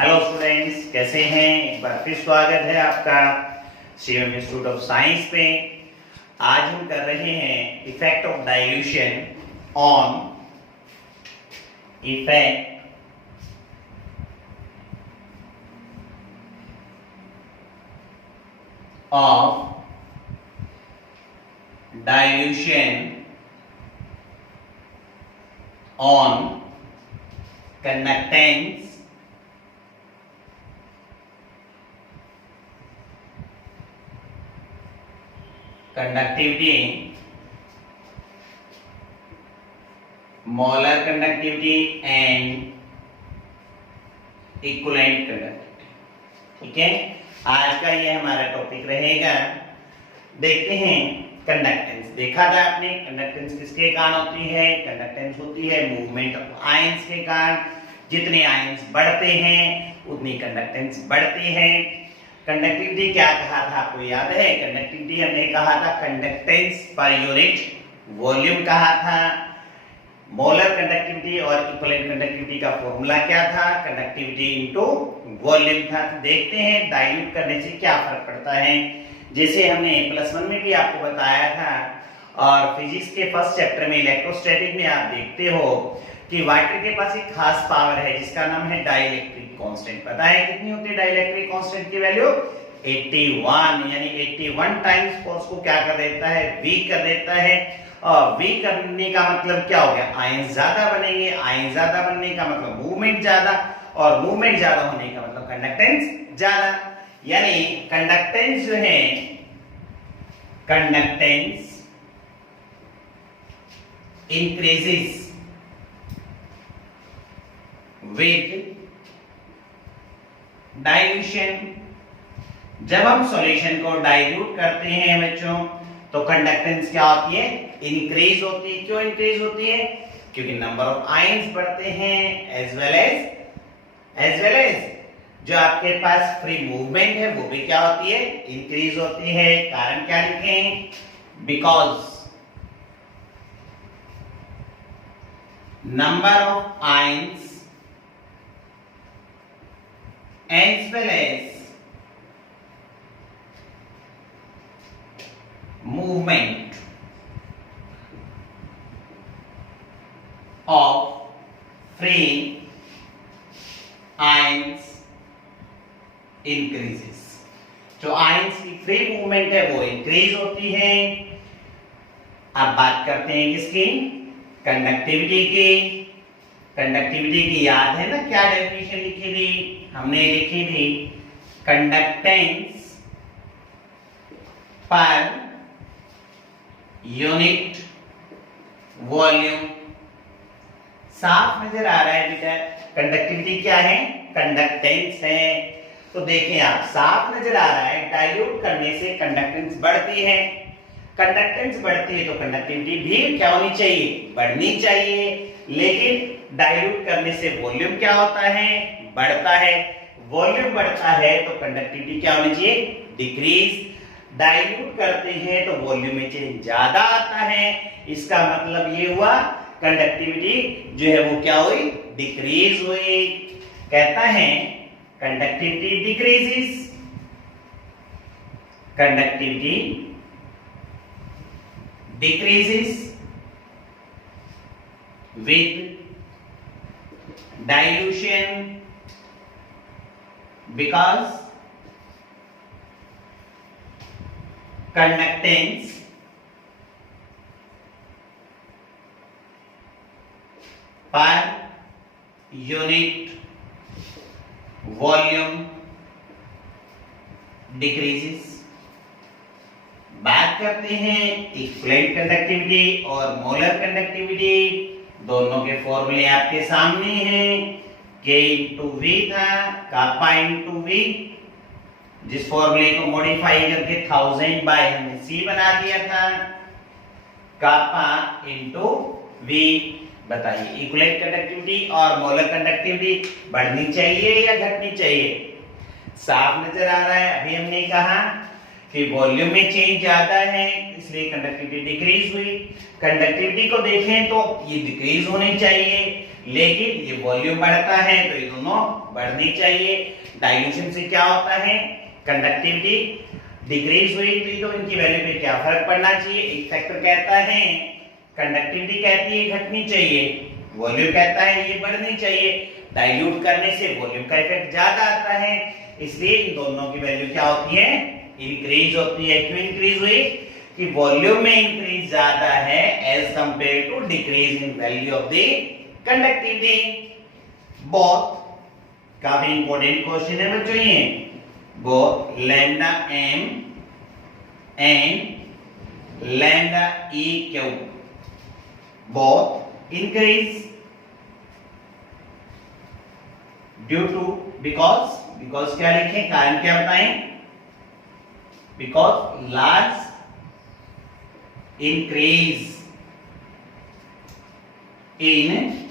Hello students, कैसे हैं? एक बार फिर स्वागत है आपका शिवम इंस्टीट्यूट ऑफ साइंस पे। आज हम कर रहे हैं effect of dilution on effect of dilution on conductance conductivity, molar conductivity and equivalent conductivity। ठीक है, आज का ये हमारा टॉपिक रहेगा। देखते हैं कंडक्टेंस। देखा था आपने कंडक्टेंस किसके कारण होती है? कंडक्टेंस होती है मूवमेंट ऑफ आयंस के कारण। जितने आयंस बढ़ते हैं उतनी कंडक्टेंस बढ़ती है। कंडक्टिविटी क्या कहा था आपको याद है? कंडक्टिविटी हमने कहा था कंडक्टेंस पर यूनिट वॉल्यूम कहा था। मोलर कंडक्टिविटी और इक्विवेलेंट कंडक्टिविटी का फॉर्मूला क्या था? कंडक्टिविटी इनटू वॉल्यूम था। तो देखते हैं डाइल्यूट करने से क्या फर्क पड़ता है। जैसे हमने +1 में भी आपको बताया था और फिजिक्स के फर्स्ट चैप्टर में इलेक्ट्रोस्टैटिक में आप देखते हो कि वाटर के पास एक खास पावर है जिसका नाम है डाइलेक्ट्रिक कांस्टेंट। पता है कितनी होती है डाइलेक्ट्रिक कांस्टेंट की वैल्यू? 81, यानी 81 टाइम्स फोर्स को क्या कर देता है? वीक कर देता है। और वीक करने का मतलब क्या हो गया? आयंस ज्यादा बनेंगे। आयंस ज्यादा बनने का मतलब मूवमेंट ज्यादा, और मूवमेंट ज्यादा होने का मतलब कंडक्टेंस ज्यादा। यानी कंडक्टेंस जो है, कंडक्टेंस इंक्रीजेस विद डाइल्यूशन। जब हम सॉल्यूशन को डाइल्यूट करते हैं बच्चों, तो कंडक्टेंस क्या होती है? इंक्रीज होती है। क्यों इंक्रीज होती है? क्योंकि नंबर ऑफ आयंस बढ़ते हैं एज वेल एज जो आपके पास फ्री मूवमेंट है वो भी क्या होती है? इंक्रीज होती है। कारण क्या लिखें? Because number of ions as well as movement of free ions increases। जो आयंस की फ्री मूवमेंट है वो इंक्रीज होती है। अब बात करते हैं किसकी? कंडक्टिविटी की। कंडक्टिविटी की याद है ना क्या डेफिनेशन लिखी थी? हमने लिखी थी कंडक्टेंस पर यूनिट वॉल्यूम। साफ नजर आ रहा है बेटा? कंडक्टिविटी क्या है? कंडक्टेंस है। तो देखें आप, साफ नजर आ रहा है डाइल्यूट करने से कंडक्टेंस बढ़ती है। कंडक्टेंस बढ़ती है तो कंडक्टिविटी भी क्या होनी चाहिए? बढ़नी चाहिए। लेकिन डाइल्यूट करने से वॉल्यूम क्या होता है? बढ़ता है। वॉल्यूम बढ़ता है तो कंडक्टिविटी क्या होनी चाहिए? डिक्रीज। डाइल्यूट करते हैं तो वॉल्यूम में चेंज ज्यादा आता है। इसका मतलब ये हुआ कंडक्टिविटी जो है वो क्या हुई? डिक्रीज हुई। कहता है conductivity decreases, conductivity decreases with dilution because conductance per unit volume decreases। बात करते हैं इक्विवेलेंट कंडक्टिविटी और मोलर कंडक्टिविटी। दोनों के फॉर्मूले आपके सामने हैं। K इंटू V था, कापा इंटू V, जिस फॉर्मूले को मॉडिफाई करके 1000 बाय हमने C बना दिया था। Kappa into V। बताइए इक्विवेलेंट कंडक्टिविटी और मोलर कंडक्टिविटी बढ़नी चाहिए या घटनी चाहिए? साफ नजर आ रहा है। अभी हमने कहा कि वॉल्यूम में चेंज ज्यादा है इसलिए कंडक्टिविटी डिक्रीज हुई। कंडक्टिविटी को देखें तो ये डिक्रीज होनी चाहिए, लेकिन ये वॉल्यूम बढ़ता है तो ये दोनों बढ़नी चाहिए। डाइल्यूशन से क्या होता है, कंडक्टिविटी डिक्रीज हुई तो इनकी वैल्यू पे क्या फर्क पड़ना चाहिए। एक फैक्टर कहता है कंडक्टिविटी कहती है घटनी चाहिए, वॉल्यूम कहता है ये बढ़नी चाहिए। डाइल्यूट करने से वॉल्यूम का इफेक्ट ज्यादा आता है, इसलिए इन दोनों की वैल्यू क्या होती है, इंक्रीज होती है। क्यों इंक्रीज हुई कि वॉल्यूम में इंक्रीज ज्यादा है as compared to decrease in value of the conductivity. बहुत काफी इंपॉर्टेंट क्वेश्चन है बच्चों ये। Both lambda m and lambda e cube both increase due to because क्या लिखें, कारण क्या बताएं, because large increase in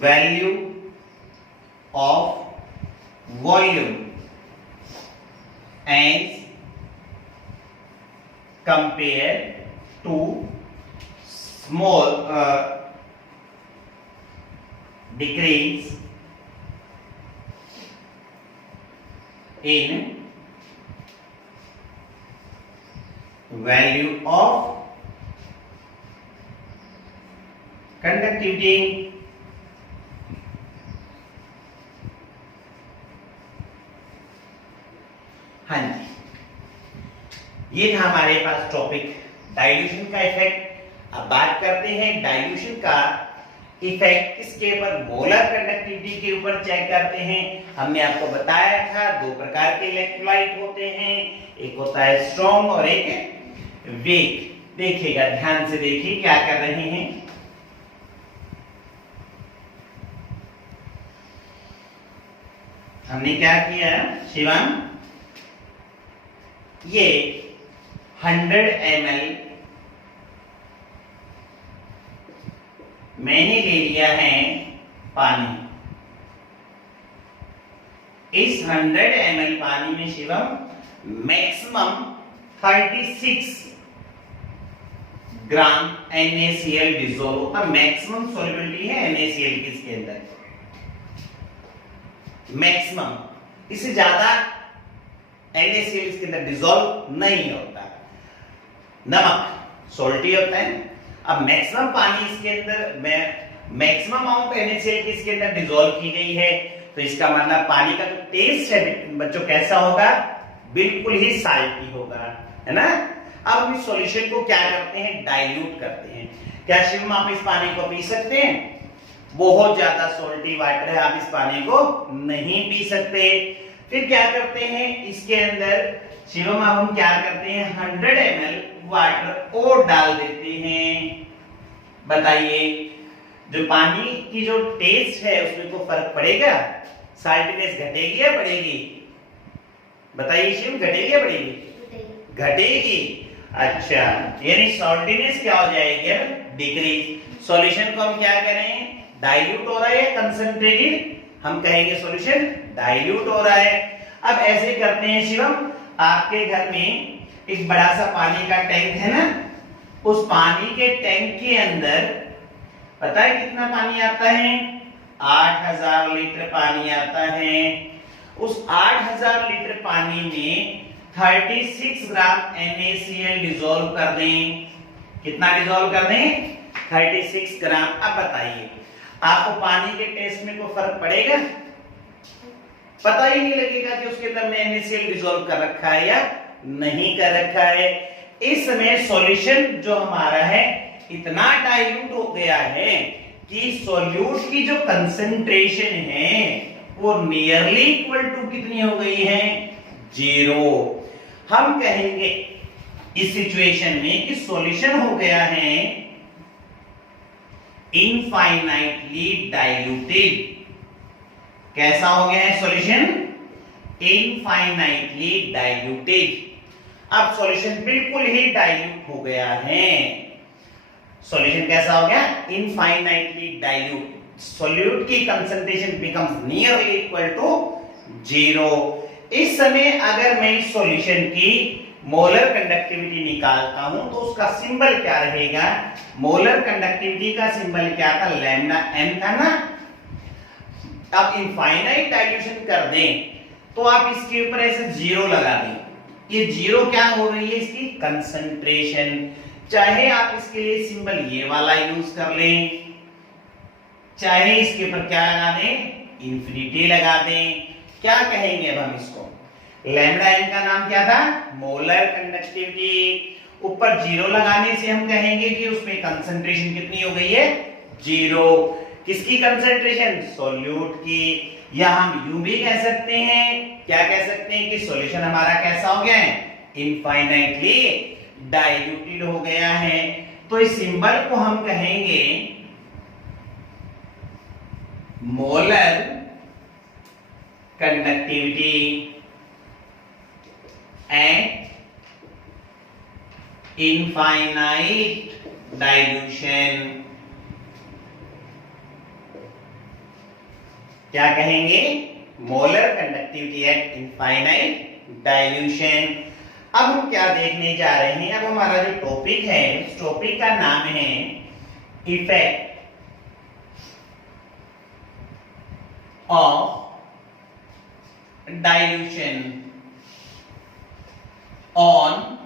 value of volume as compared to small decrease in value of conductivity। हाँ जी, ये था हमारे पास टॉपिक डाइल्यूशन का इफेक्ट। अब बात करते हैं डाइल्यूशन का इफेक्ट किसके ऊपर, मोलर कंडक्टिविटी के ऊपर चेक करते हैं। हमने आपको बताया था दो प्रकार के इलेक्ट्रोलाइट होते हैं, एक होता है स्ट्रॉन्ग और एक वीक। देखिएगा, ध्यान से देखिए क्या कर रहे हैं। हमने क्या किया शिवम, ये 100 ml मैंने ले लिया है पानी। इस 100 ml पानी में शिवम मैक्सिमम 36 ग्राम NaCl डिसॉल्व होता, मैक्सिमम सॉल्युबिलिटी है NaCl की इसके अंदर, मैक्सिमम। इससे ज्यादा NaCl इसके अंदर डिसॉल्व नहीं होता। नमक सॉल्टी होता है। अब मैक्सिमम पानी इसके अंदर मैक्सिमम अमाउंट NaCl की इसके अंदर डिसॉल्व की गई है, तो इसका मतलब पानी का जो टेस्ट है बच्चों कैसा होगा, बिल्कुल ही साल्टी होगा, है ना। अब हम इस सॉल्यूशन को क्या करते हैं, डाइल्यूट करते हैं। क्या शिवम आप इस पानी को पी सकते हैं, बहुत ज्यादा सॉल्टी वाटर है, आप इस पानी को नहीं पी सकते। फिर क्या करते हैं, इसके अंदर शिवम अब हम क्या करते हैं, 100 ml वाटर और डाल देते हैं। बताइए जो पानी की जो टेस्ट है उसमें को फर्क पड़ेगा, साल्टीनेस घटेगी या बढ़ेगी, बताइए शिव, घटेगी या बढ़ेगी, घटेगी। अच्छा, यानी सॉल्टीनेस क्या हो जाएगी, डिक्रीज। सॉल्यूशन को हम क्या करें, डाइल्यूट हो रहा है या कंसंट्रेटेड, हम कहेंगे सॉल्यूशन डाइल्यूट हो रहा है। अब ऐसे करते हैं शिवम, आपके घर में एक बड़ा सा पानी का टैंक है ना, उस पानी के टैंक के अंदर पता है कितना पानी आता है, 8000 लीटर पानी आता है। उस 8000 लीटर पानी में 36 ग्राम NaCl डिसॉल्व कर दें। कितना डिसॉल्व कर दें, 36 ग्राम। अब बताइए आपको पानी के टेस्ट में कोई फर्क पड़ेगा, पता ही नहीं लगेगा कि उसके अंदर NaCl डिसॉल्व कर रखा है या नहीं कर रखा है। इस समय सॉल्यूशन जो हमारा है इतना डाइल्यूट हो गया है कि सॉल्यूट की जो कंसंट्रेशन है वो नियरली इक्वल टू कितनी हो गई है, 0। हम कहेंगे इस सिचुएशन में कि सॉल्यूशन हो गया है इनफाइनाइटली डाइल्यूटेड। कैसा हो गया है सॉल्यूशन, इनफाइनाइटली डाइल्यूटेड। अब सॉल्यूशन बिल्कुल ही डाइल्यूट हो गया है। सॉल्यूशन कैसा हो गया, इनफाइनाइटली डाइल्यूट। सॉल्यूट की concentration becomes nearly equal to 0। इस समय अगर मैं इस सॉल्यूशन की मोलर कंडक्टिविटी निकालता हूं तो उसका सिंबल क्या रहेगा, मोलर कंडक्टिविटी का सिंबल क्या था, लैम्डा m था ना। अब इनफाइनाइट डाइल्यूशन कर दें तो आप इसके ऊपर ऐसे जीरो लगा दें, ये जीरो क्या हो रही है, इसकी कंसंट्रेशन। चाहे आप इसके लिए सिंबल ये वाला यूज कर लें, चाहे इसके ऊपर क्या लगा दें, इंफिनिटी लगा दें। क्या कहेंगे अब हम इसको, लैम्डा m का नाम क्या था, मोलर कंडक्टिविटी। ऊपर जीरो लगाने से हम कहेंगे कि उसमें कंसंट्रेशन कितनी हो गई है, जीरो। किसकी कंसंट्रेशन, सॉल्यूट की। या हम यूं भी कह सकते हैं, क्या कह सकते हैं कि सॉल्यूशन हमारा कैसा हो गया है, इनफाइनाइटली डाइल्यूटेड हो गया है। तो इस सिंबल को हम कहेंगे molar conductivity and infinite dilution. क्या कहेंगे, molar conductivity eight infinite dilution. अब हम क्या देखने जा रहे हैं, अब हमारा जो टॉपिक है, उस टॉपिक का नाम है effect of dilution on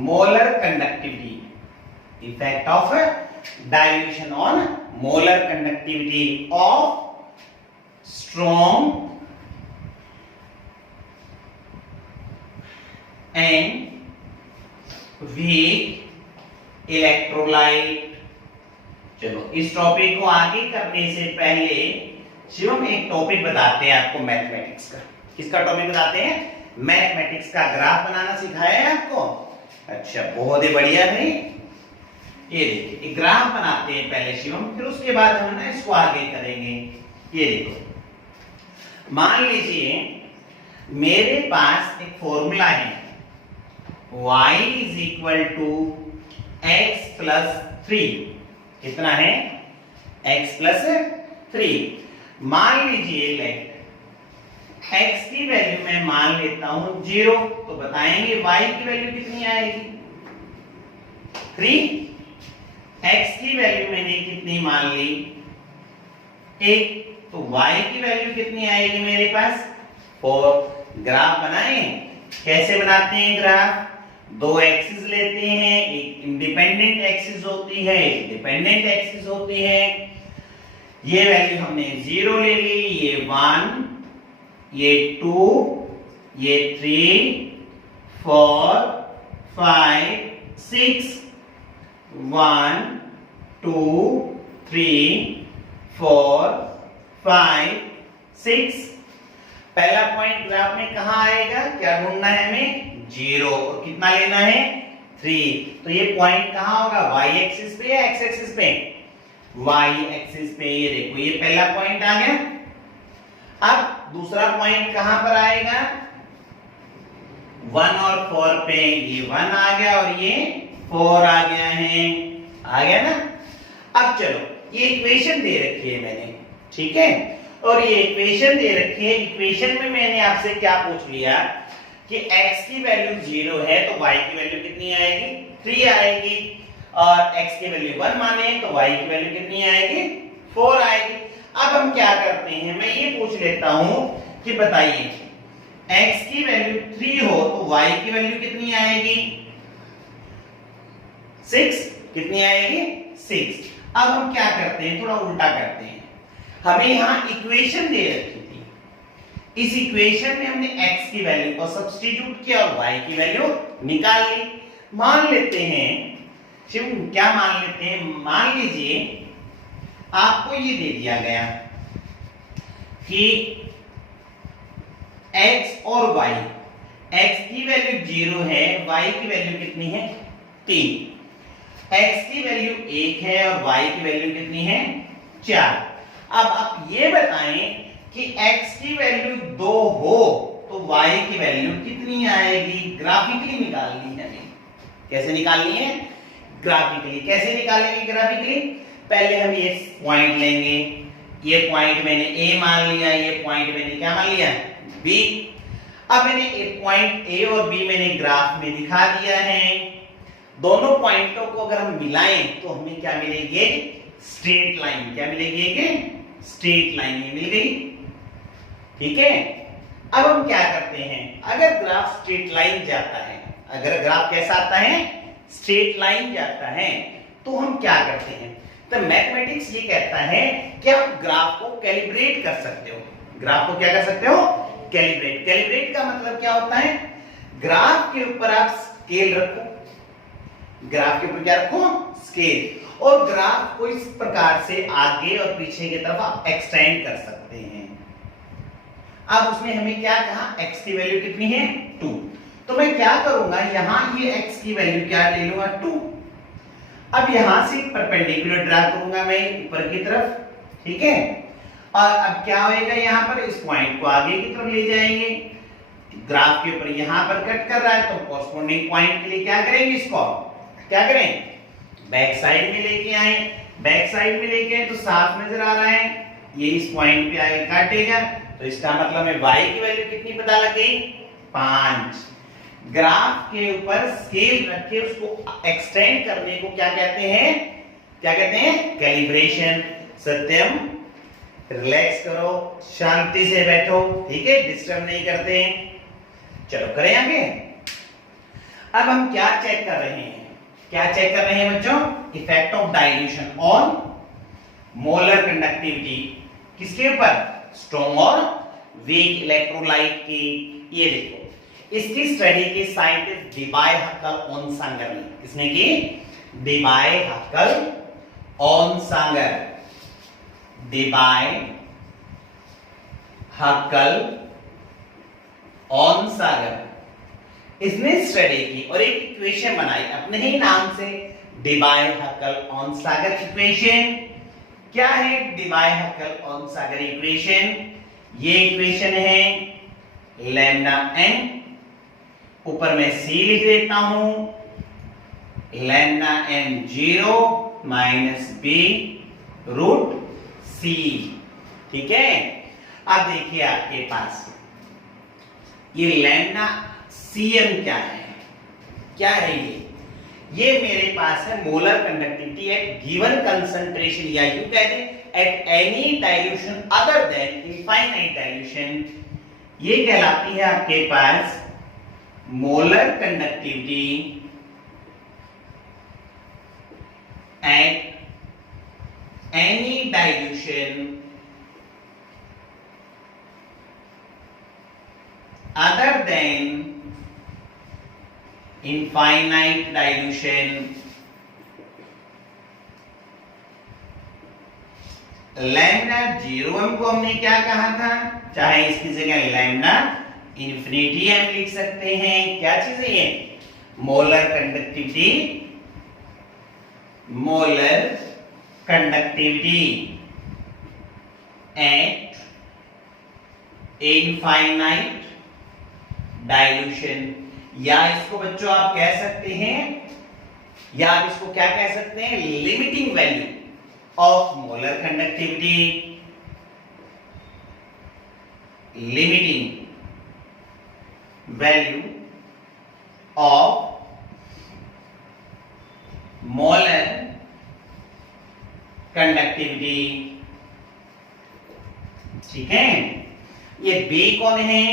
molar conductivity, effect of dilution on molar conductivity of strong and weak electrolyte. चलो इस टॉपिक को आगे करने से पहले शिवम एक टॉपिक बताते हैं आपको मैथमेटिक्स का। किसका टॉपिक बताते हैं, मैथमेटिक्स का। ग्राफ बनाना सिखाया है आपको, अच्छा बहुत ही बढ़िया भाई। ये देखिए एक ग्राफ बनाते हैं पहले शिवम, फिर उसके बाद हम ना इसको आगे करेंगे। ये देखो, मान लीजिए मेरे पास एक फॉर्मूला है, y is equal to X plus 3। कितना है, x प्लस 3। मान लीजिए लेट x की वैल्यू मैं मान लेता हूं 0, तो बताएंगे y की वैल्यू कितनी आएगी, 3। x की वैल्यू मैंने कितनी मान ली, 1, तो y की वैल्यू कितनी आएगी मेरे पास, 4। ग्राफ बनाएं, कैसे बनाते हैं ग्राफ, दो एक्सिस लेते हैं, एक इंडिपेंडेंट एक्सिस होती है, एक डिपेंडेंट एक्सिस होती है। ये वैल्यू हमने 0 ले ली, ये 1, ये 2, ये 3, 4, 5, 6, 1, 2, 3, 4, 5, 6। पहला पॉइंट ग्राफ में कहां आएगा, क्या ढूंढना है हमें, 0। और कितना लेना है, 3। तो ये पॉइंट कहां होगा, y एक्सिस पे या x एक्सिस पे, y एक्सिस पे। ये देखो ये पहला पॉइंट आ गया। अब दूसरा पॉइंट कहां पर आएगा, 1 और 4 पे। ये 1 आ गया और ये 4 आ गया है, आ गया ना। अब चलो ये इक्वेशन दे रखी है मैंने, ठीक है, और ये इक्वेशन दे रखी है। इक्वेशन में मैंने आपसे क्या पूछ लिया कि x की वैल्यू 0 है तो y की वैल्यू कितनी आएगी, 3 आएगी। और x की वैल्यू 1 माने तो y की वैल्यू कितनी आएगी, 4 आएगी। अब हम क्या करते हैं, मैं ये पूछ लेता हूं कि बताइए x की वैल्यू 3 हो तो y की वैल्यू कितनी आएगी, 6। कितनी आएगी, 6। अब हम क्या करते हैं, थोड़ा उल्टा करते हैं। हमें यहां इक्वेशन दे रखी थी, इस इक्वेशन में हमने x की वैल्यू को सब्स्टिट्यूट किया और y की वैल्यू निकाल ली। मान लेते हैं शिव, क्या मान लेते हैं, मान लीजिए आपको ये दे दिया गया कि x और y, x की वैल्यू 0 है, y की वैल्यू कितनी है, 3। x की वैल्यू 1 है और y की वैल्यू कितनी है, 4। अब आप ये बताएं कि x की वैल्यू 2 हो तो y की वैल्यू कितनी आएगी, ग्राफिकली निकालनी है हमें। कैसे निकालनी है, ग्राफिकली। कैसे निकालेंगे ग्राफिकली, पहले हम ये पॉइंट लेंगे, ये पॉइंट मैंने ए मान लिया, ये पॉइंट मैंने क्या मान लिया, बी। अब मैंने पॉइंट ए और बी मैंने ग्राफ में दिखा दिया है। दोनों पॉइंटों को अगर हम मिलाएं तो हमें क्या मिलेगी, स्ट्रेट लाइन। क्या मिलेगी, एक स्ट्रेट लाइन ये मिल गई। ठीक है, अब हम क्या करते हैं, अगर ग्राफ स्ट्रेट लाइन जाता है, अगर ग्राफ कैसा आता है, स्ट्रेट लाइन जाता है, तो हम क्या करते हैं, तो मैथमेटिक्स ये कहता है कि आप ग्राफ को कैलिब्रेट कर सकते हो। ग्राफ को क्या कर सकते हो, कैलिब्रेट। कैलिब्रेट का मतलब क्या होता है, ग्राफ के ऊपर आप स्केल रखो, ग्राफ के ऊपर क्या रखो, स्केल, और ग्राफ को इस प्रकार से आगे और पीछे की तरफ आप एक्सटेंड कर सकते हैं। अब उसने हमें क्या कहा, x की वैल्यू कितनी है, 2। तो मैं क्या करूंगा, यहां ये x की वैल्यू क्या ले लूंगा, 2। अब यहां से परपेंडिकुलर ड्रा करूंगा मैं ऊपर की तरफ। ठीक है, और अब क्या होएगा, यहां पर इस पॉइंट को आगे की तरफ ले जाएंगे। ग्राफ के ऊपर यहां पर कट कर रहा है, तो कॉरस्पॉन्डिंग पॉइंट के लिए क्या करेंगे, इसको क्या करें, बैक साइड में लेके आए। बैक साइड में लेके आए तो साफ नजर आ रहा है, ये इस पॉइंट पे आगे काटेगा, तो इसका मतलब है y की वैल्यू कितनी पता लग गई, 5। ग्राफ के ऊपर स्केल रख के उसको एक्सटेंड करने को क्या कहते हैं, क्या कहते हैं, कैलिब्रेशन। सत्यम, रिलैक्स करो, शांति से बैठो, ठीक है, डिस्टर्ब नहीं करते। चलो करें आगे। अब हम क्या चेक कर रहे हैं, क्या चेक कर रहे हैं बच्चों, effect of dilution on molar conductivity. किसके ऊपर, स्ट्रॉन्ग और वीक इलेक्ट्रोलाइट की। ये देखो, इसकी स्टडी की साइंटिस्ट डिबाय हक्कल ओनसांगर ने, किसने की, डिबाय हक्कल ओनसांगर, डिबाय हक्कल ओनसांगर, इसने स्टडी की और एक इक्वेशन बनाई अपने ही नाम से, डिबाय हक्कल ओनसांगर इक्वेशन। क्या है डिबाय हक्कल ओनसांगर इक्वेशन, ये इक्वेशन है लैम्डा n, ऊपर मैं c लिख देता हूं, lambda n 0 minus b root c। ठीक है, अब देखिए आपके पास ये लैम्डा cm क्या है, क्या है ये मेरे पास है molar conductivity at given concentration, या यूं कहते हैं at any dilution other than infinite dilution. ये कहलाती है आपके पास molar conductivity at any dilution other than infinite dilution. Lambda 0m को हमने क्या कहा था, चाहे इसकी जगह लैम्डा इंफिनिटी m लिख सकते हैं। क्या चीज है ये, molar conductivity, molar conductivity eight infinite dilution, या इसको बच्चों आप कह सकते हैं, या आप इसको क्या कह सकते हैं, limiting value of molar conductivity, limiting value of molar conductivity. ठीक है, ये B कौन है,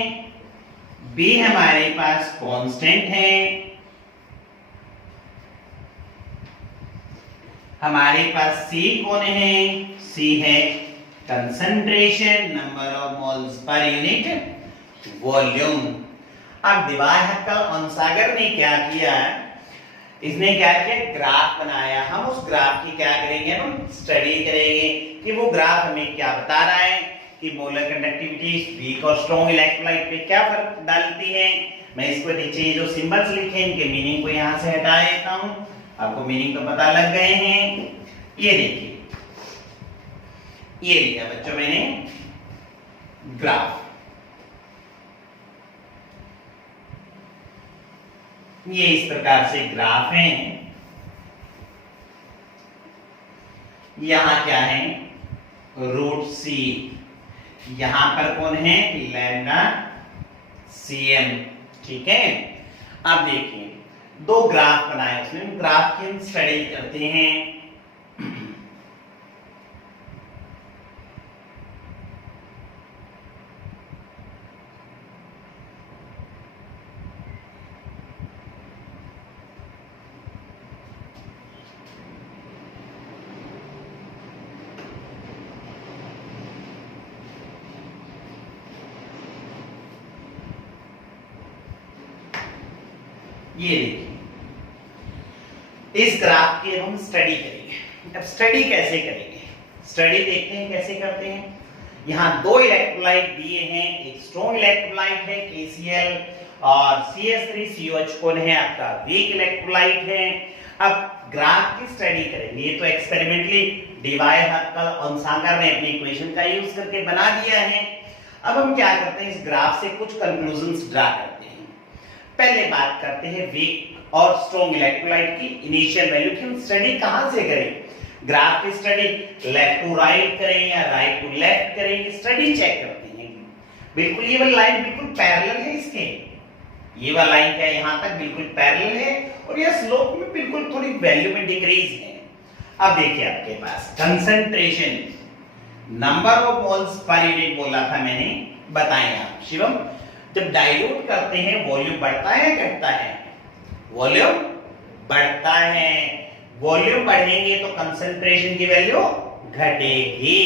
B हमारे पास कांस्टेंट है, हमारे पास C कौन है, C है concentration, number of moles per unit volume. अब डिबाय हक्कल ओनसागर ने क्या किया, इसने क्या किया, ग्राफ बनाया। हम उस ग्राफ की क्या करेंगे, हम स्टडी करेंगे कि वो ग्राफ हमें क्या बता रहा है कि मोलर कंडक्टिविटी वीक और स्ट्रॉन्ग इलेक्ट्रोलाइट पे क्या फर्क डालती है। मैं इसको नीचे जो सिंबल्स लिखे इनके मीनिंग को यहां से हटा देता हूं, आपको मीनिंग तो पता लग गए हैं। ये देखिए, ये लिया बच्चों मैंने ग्राफ, ये इस प्रकार से ग्राफ है। यहां क्या है, रूट सी, यहां पर कौन है, लैम्डा Cm, ठीक है। अब देखिए दो ग्राफ बनाए, उसमें ग्राफ की हम स्टडी करते हैं। ये देखिए इस ग्राफ की हम स्टडी करेंगे। अब स्टडी कैसे करेंगे, स्टडी देखते हैं कैसे करते हैं। यहाँ दो इलेक्ट्रोलाइट दिए हैं, एक स्ट्रॉन्ग इलेक्ट्रोलाइट है KCl और CH3COH कौन है आपका वीक इलेक्ट्रोलाइट है। अब ग्राफ की स्टडी करेंगे, ये तो एक्सपेरिमेंटली डीवाई हक्कल ऑनसागर ने अपनी इक्वेशन का यूज करके बना दिया है। अब हम क्या करते हैं, इस ग्राफ से कुछ कंक्लूजन्स ड्रा करते हैं। पहले बात करते हैं वीक और स्ट्रॉन्ग इलेक्ट्रोलाइट की इनिशियल वैल्यू की हम स्टडी कहां से करें। ग्राफ की स्टडी लेफ्ट टू राइट करें या राइट टू लेफ्ट करें, स्टडी चेक करते हैं। बिल्कुल ये वाली लाइन बिल्कुल पैरेलल है इसके, ये वाला लाइन क्या यहां तक बिल्कुल पैरेलल है और ये स्लोप में बिल्कुल थोड़ी वैल्यू में डिक्रीज है। अब देखिए आपके पास concentration, number of moles per unit बोला था मैंने, बताएं आप शिवम। जब डाइल्यूट करते हैं वॉल्यूम बढ़ता है घटता है, वॉल्यूम बढ़ता है, वॉल्यूम बढ़ेंगे तो कंसंट्रेशन की वैल्यू घटेगी।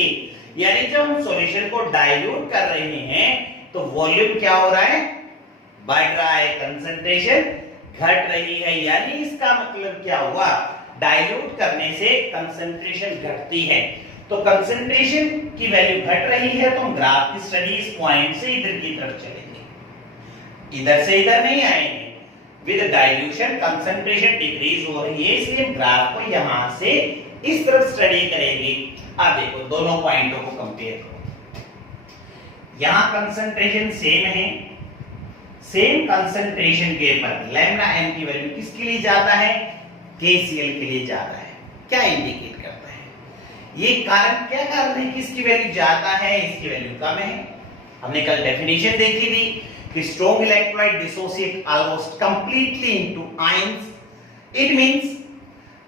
यानी जब हम सॉल्यूशन को डाइल्यूट कर रहे हैं तो वॉल्यूम क्या हो रहा है, बढ़ रहा है, कंसंट्रेशन घट रही है। यानी इसका मतलब क्या हुआ, डाइल्यूट करने से कंसंट्रेशन घटती है। तो कंसंट्रेशन की वैल्यू घट रही है तो हम ग्राफ की स्टडी इस पॉइंट से इधर की तरफ चलेंगे, इधर से इधर नहीं आएंगे। विद डाइल्यूशन कंसंट्रेशन डिक्रीज हो रही है, इसलिए ग्राफ को यहां से इस तरफ स्टडी करेंगे। अब देखो दोनों पॉइंटों को कंपेयर करो, यहां कंसंट्रेशन सेम है, सेम कंसंट्रेशन के पर लैम्डा m की वैल्यू किसके लिए ज्यादा है, KCl के लिए ज्यादा है। क्या इंडिकेट करता है ये कारण, क्या कारण है कि इसकी वैल्यू ज्यादा है इसकी वैल्यू कम है। हमने कल डेफिनेशन देखी थी कि strong electrolyte dissociate almost completely into ions. It means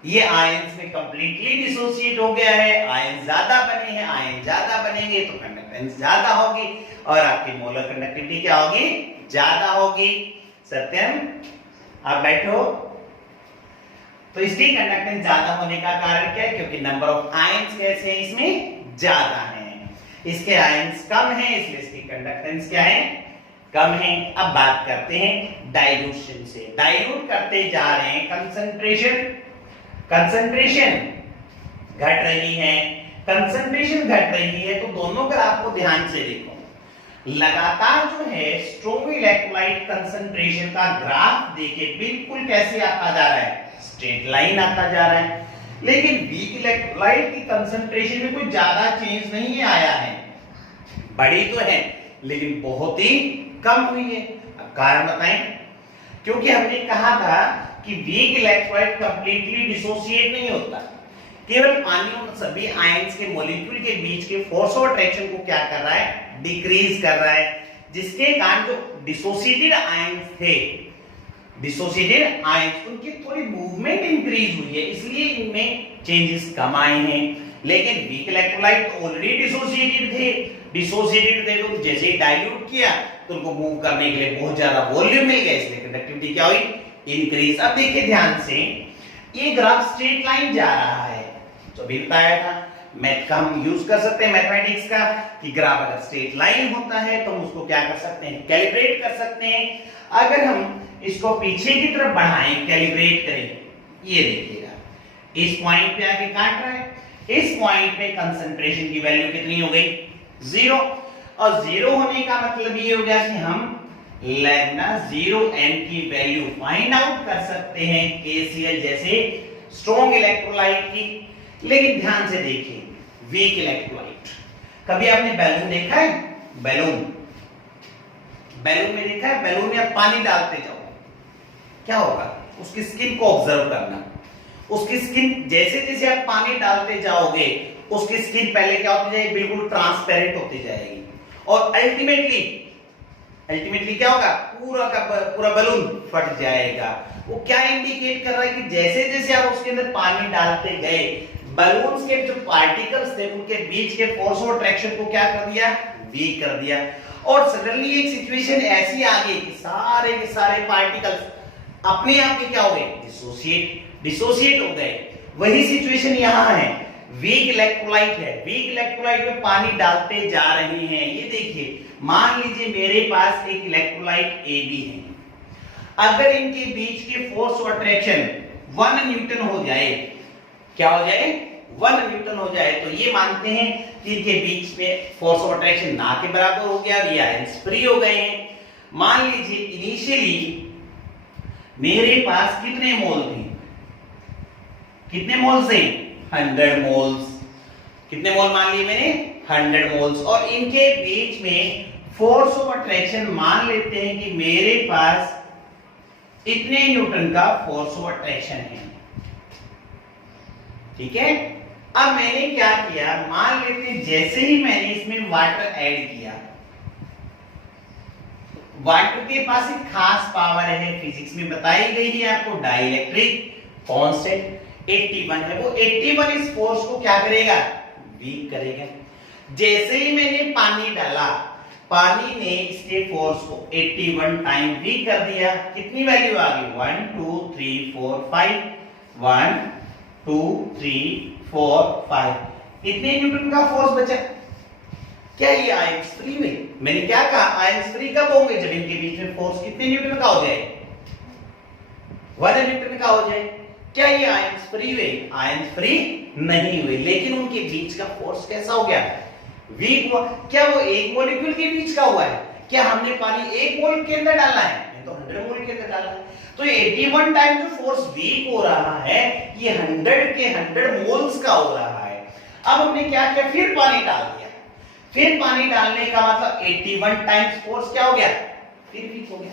ये ions में completely dissociate हो गया है, ions ज्यादा बने हैं, ions ज्यादा बनेंगे तो कंडक्टेंस ज्यादा होगी और आपकी मोलर कंडक्टिविटी क्या होगी, ज्यादा होगी। सत्यम आप बैठो। तो इसकी कंडक्टेंस ज्यादा होने का कारण क्या है, क्योंकि नंबर ऑफ आयंस कैसे हैं इसमें ज्यादा हैं, इसके आयंस कम हैं इसलिए इसकी कंडक्टेंस क्या है, कम है। अब बात करते हैं डाइल्यूशन से, डाइल्यूट करते जा रहे हैं, कंसंट्रेशन घट रही है, कंसंट्रेशन घट रही है। तो दोनों ग्राफ को ध्यान से देखो, लगातार जो है स्ट्रॉन्ग इलेक्ट्रोलाइट कंसंट्रेशन का ग्राफ देखे बिल्कुल कैसे आता जा रहा है, स्ट्रेट लाइन आता जा रहा है। लेकिन वीक इलेक्ट्रोलाइट की कंसंट्रेशन में कोई ज्यादा चेंज नहीं आया है, बड़ी तो है लेकिन बहुत ही कम हुई है। अब कारण बताएं, क्योंकि हमने कहा था कि वीक इलेक्ट्रोलाइट कंप्लीटली डिसोसिएट नहीं होता, केवल पानी और सभी आयंस के मॉलिक्यूल के बीच के फोर्स ऑफ अट्रैक्शन को क्या कर रहा है, डिक्रीज कर रहा है, जिसके कारण जो डिसोसिएटेड आयंस थे, डिसोसिएटेड आयंस उनकी थोड़ी मूवमेंट इंक्रीज हुई है, इसलिए इनमें चेंजेस कम आए हैं। लेकिन वीक इलेक्ट्रोलाइट ऑलरेडी डिसोसिएटेड थे तो जैसे ही डाइल्यूट किया तो उनको मूव करने के लिए बहुत ज्यादा वॉल्यूम मिल गया, इसलिए कंडक्टिविटी क्या हुई, इंक्रीज। अब देखिए ध्यान से, ये ग्राफ स्ट्रेट लाइन जा रहा है, तो अभी बताया था मैथ का हम यूज कर सकते हैं, मैथमेटिक्स का, कि ग्राफ अगर स्ट्रेट लाइन होता है तो हम उसको क्या कर सकते हैं, कैलिब्रेट कर सकते हैं। अगर हम इसको पीछे की तरफ बढ़ाएं, कैलिब्रेट करें, ये देखिएगा इस पॉइंट पे आके काट रहा है, इस पॉइंट पे कंसंट्रेशन की वैल्यू कितनी हो गई, 0। और 0 होने का मतलब ये हो गया कि हम लैम्डा 0m की वैल्यू फाइंड आउट कर सकते हैं KCl जैसे स्ट्रॉन्ग इलेक्ट्रोलाइट की। लेकिन ध्यान से देखिए, वीक इलेक्ट्रोलाइट, कभी आपने बैलून देखा है, बैलून में देखा है, बैलून में आप पानी डालते जाओ, क्या होगा, उसकी स्किन को ऑब्जर्व करना, उसकी स्किन जैसे जैसे आप पानी डालते जाओगे उसकी स्किन पहले क्या होती जाएगी, बिल्कुल ट्रांसपेरेंट होती जाएगी और अल्टीमेटली क्या होगा, पूरा का पूरा बलून फट जाएगा। वो क्या इंडिकेट कर रहा है कि जैसे जैसे आप उसके अंदर पानी डालते गए, बलून्स के जो पार्टिकल्स थे उनके बीच के फोर्स ऑफ अट्रैक्शन को क्या कर दिया, वीक कर दिया। और सडनली एक सिचुएशन ऐसी आ गई कि सारे के सारे पार्टिकल्स अपने आप के क्या हो गए, डिसोसिएट हो गए। वही सिचुएशन यहां है, वीक इलेक्ट्रोलाइट है, वीक इलेक्ट्रोलाइट में पानी डालते जा रहे हैं। ये देखिए, मान लीजिए मेरे पास एक इलेक्ट्रोलाइट AB है, अगर इनके बीच के फोर्स ऑफ अट्रैक्शन 1 न्यूटन हो जाए, क्या हो जाए, 1 न्यूटन हो जाए, तो ये मानते हैं कि इनके बीच में फोर्स ऑफ अट्रैक्शन ना के बराबर हो गया, ये आयंस फ्री हो गए हैं। मान लीजिए इनिशियली मेरे पास कितने मोल थे, कितने मोल्स हैं, 100 मोल्स। कितने मोल मान लिए मैंने, 100 मोल्स। और इनके बीच में फोर्स ऑफ अट्रैक्शन मान लेते हैं कि मेरे पास इतने न्यूटन का फोर्स ऑफ अट्रैक्शन है, ठीक है। अब मैंने क्या किया, मान लेते हैं जैसे ही मैंने इसमें वाटर ऐड किया, वाटर के पास एक खास पावर है, फिजिक्स में बताई गई है आपको, डाइलेक्ट्रिक कांस्टेंट 81 है। वो 81 इस फोर्स को क्या करेगा, वीक करेगा। जैसे ही मैंने पानी डाला, पानी ने इसके फोर्स को 81 टाइम वीक कर दिया। कितनी वैल्यू आ गई, 1 2 3 4 5, 1 2 3 4 5, इतने न्यूटन का फोर्स बचा। क्या ये आयंस फ्री में, मैंने क्या कहा, आयंस फ्री कब होंगे, जब इनके बीच में फोर्स कितने न्यूटन का हो जाए, 1 न्यूटन का हो जाए। क्या ये आयंस फ्री हुए, आयंस फ्री नहीं हुए, लेकिन उनके बीच का फोर्स कैसा हो गया, वीक हुआ। क्या वो एक मॉलिक्यूल के बीच का हुआ है, क्या हमने पानी एक मोल के अंदर डाला है, तो 100 मोल के अंदर डाला है। तो ये 81 टाइम जो फोर्स वीक हो रहा है, ये 100 के 100 मोल्स का हो रहा है। अब हमने क्या किया, फिर पानी डाल दिया। फिर पानी डालने का मतलब 81 टाइम्स फोर्स क्या हो गया, फिर वीक हो गया।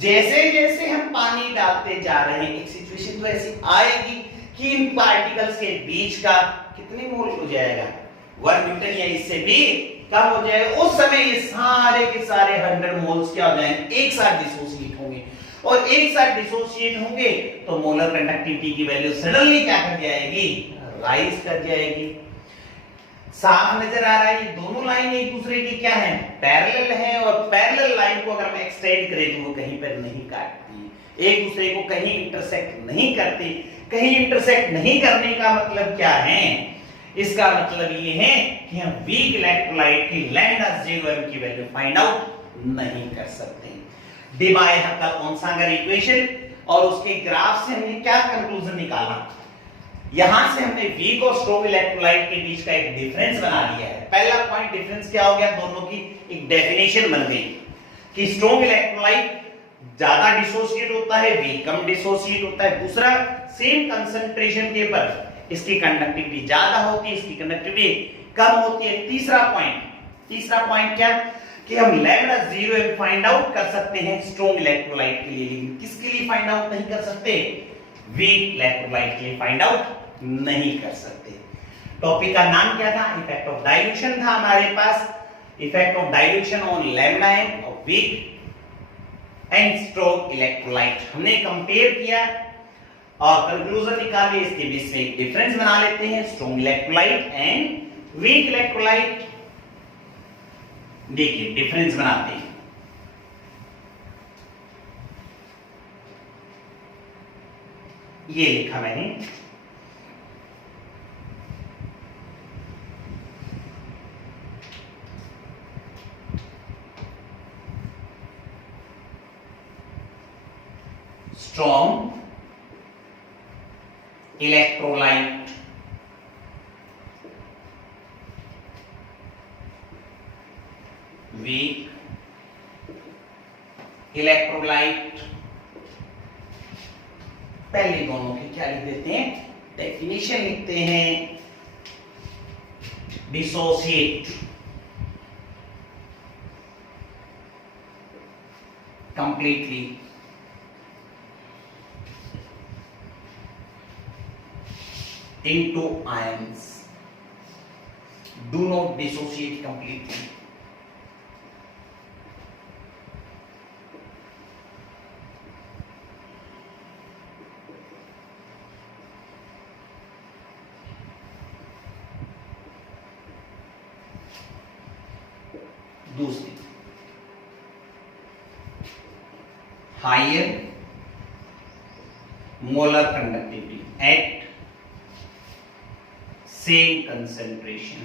जैसे जैसे हम पानी डालते जा रहे हैं, एक सिचुएशन तो ऐसी आएगी कि इन पार्टिकल्स के बीच का कितने मोल हो जाएगा, 1 न्यूटन या इससे भी कम हो जाएगा। उस समय ये सारे के सारे 100 मोल्स क्या हो जाएंगे, एक साथ डिसोसिएट होंगे। और एक साथ डिसोसिएट होंगे तो मोलर कंडक्टिविटी की वैल्यू सडनली क्या कर जाएगी, राइज कर जाएगी। साफ नजर आ रहा है, ये दोनों लाइन एक दूसरे की क्या है, पैरेलल है। और पैरेलल लाइन को अगर हम एक्सटेंड करें तो वो कहीं पर नहीं काटती, एक दूसरे को कहीं इंटरसेक्ट नहीं करती। कहीं इंटरसेक्ट नहीं करने का मतलब क्या है, इसका मतलब ये है कि हम वीक इलेक्ट्रोलाइट की लैम्डा 0m की वैल्यू फाइंड आउट नहीं कर सकते। डिबाय-हक्कल-ओनसागर इक्वेशन और उसके ग्राफ से हमने क्या कंक्लूजन निकाला, यहां से हमने वीक और स्ट्रॉन्ग इलेक्ट्रोलाइट के बीच का एक डिफरेंस बना लिया है। पहला पॉइंट डिफरेंस क्या हो गया, दोनों की एक डेफिनेशन बन गई कि स्ट्रॉन्ग इलेक्ट्रोलाइट ज्यादा डिसोसिएट होता है, वीक कम डिसोसिएट होता है। दूसरा, सेम कंसंट्रेशन के पर इसकी कंडक्टिविटी ज्यादा होती है, इसकी कंडक्टिविटी कम होती है। तीसरा पॉइंट क्या, कि हम लैम्डा 0m फाइंड आउट कर सकते हैं स्ट्रॉन्ग इलेक्ट्रोलाइट के लिए, लेकिन किसके लिए फाइंड आउट नहीं कर सकते, वीक इलेक्ट्रोलाइट के लिए फाइंड आउट नहीं कर सकते। टॉपिक का नाम क्या था, इफेक्ट ऑफ डाइल्यूशन था हमारे पास, effect of dilution on lambda m of weak and strong electrolyte. हमने कंपेयर किया और कंक्लूजन निकाले, इसके बीच में एक डिफरेंस बना लेते हैं, strong electrolyte and weak electrolyte. देखिए डिफरेंस बनाते हैं, ये लिखा मैंने, स्ट्रॉन्ग इलेक्ट्रोलाइट वीक इलेक्ट्रोलाइट। पहले दोनों की क्या लिख देते हैं, डेफिनेशन लिखते हैं, dissociate completely into ions, do not dissociate completely. दूसरी, higher molar conductivity at same concentration,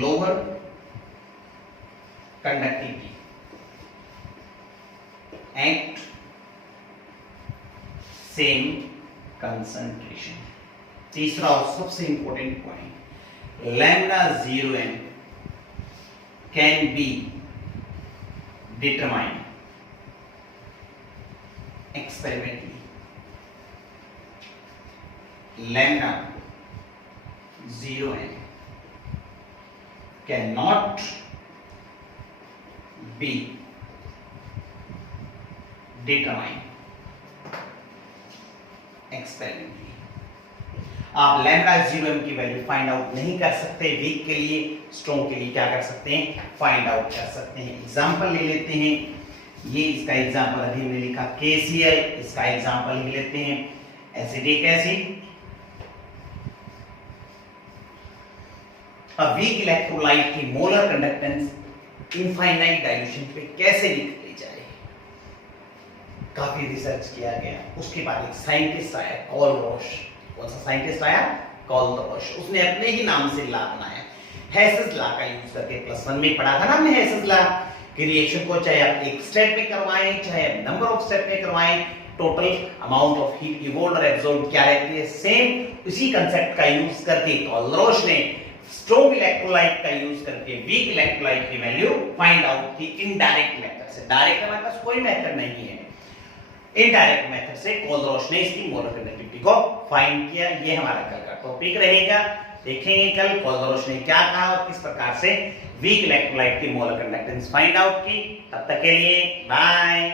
lower conductivity at same concentration. तीसरा और सबसे important point, lambda 0m can be determined experimentally. Lambda 0m can not be determined experimentally. आप lambda 0m की value find out नहीं कर सकते, week के लिए, स्ट्रॉन्ग के लिए क्या कर सकते हैं, फाइंड आउट कर सकते हैं। एग्जांपल ले लेते हैं, ये इसका एग्जांपल अभी हमने लिखा KCl, इसका एग्जांपल ले लेते हैं acidic acid. A weak electrolyte की मोलर कंडक्टेंस इनफाइनाइट डाइल्यूशन पे कैसे निकली जाए, काफी रिसर्च किया गया। उसके बाद एक साइंटिस्ट आया कोलरोश, कौन सा साइंटिस्ट आया, कोलरोश, उसने अपने ही नाम से लॉ बनाया, हेसेस लॉ का यूज करके। +1 में पढ़ा था ना हमने हेसेस लॉ कि रिएक्शन को चाहे आप एक स्टेप में करवाएं, चाहे आप नंबर ऑफ स्टेप में करवाएं, टोटल अमाउंट ऑफ हीट इवोल्व्ड और एब्जॉर्ब्ड क्या रहती है, सेम। उसी कंसेप्ट का यूज करके कोलरोश ने स्ट्रॉन्ग इलेक्ट्रोलाइट का यूज करके वीक इलेक्ट्रोलाइट की वैल्यू फाइंड आउट की इनडायरेक्ट मेथड से। डायरेक्ट हमारे पास कोई मेथड नहीं है, इनडायरेक्ट मेथड से कोलरोश ने इसकी मोलर कंडक्टिविटी को फाइंड किया। ये हमारा कल का टॉपिक रहेगा। देखेंगे कल कोलरोश ने क्या कहा और किस प्रकार से वीक इलेक्ट्रोलाइट की मोलर कंडक्टेंस फाइंड आउट की। तब तक के लिए बाय।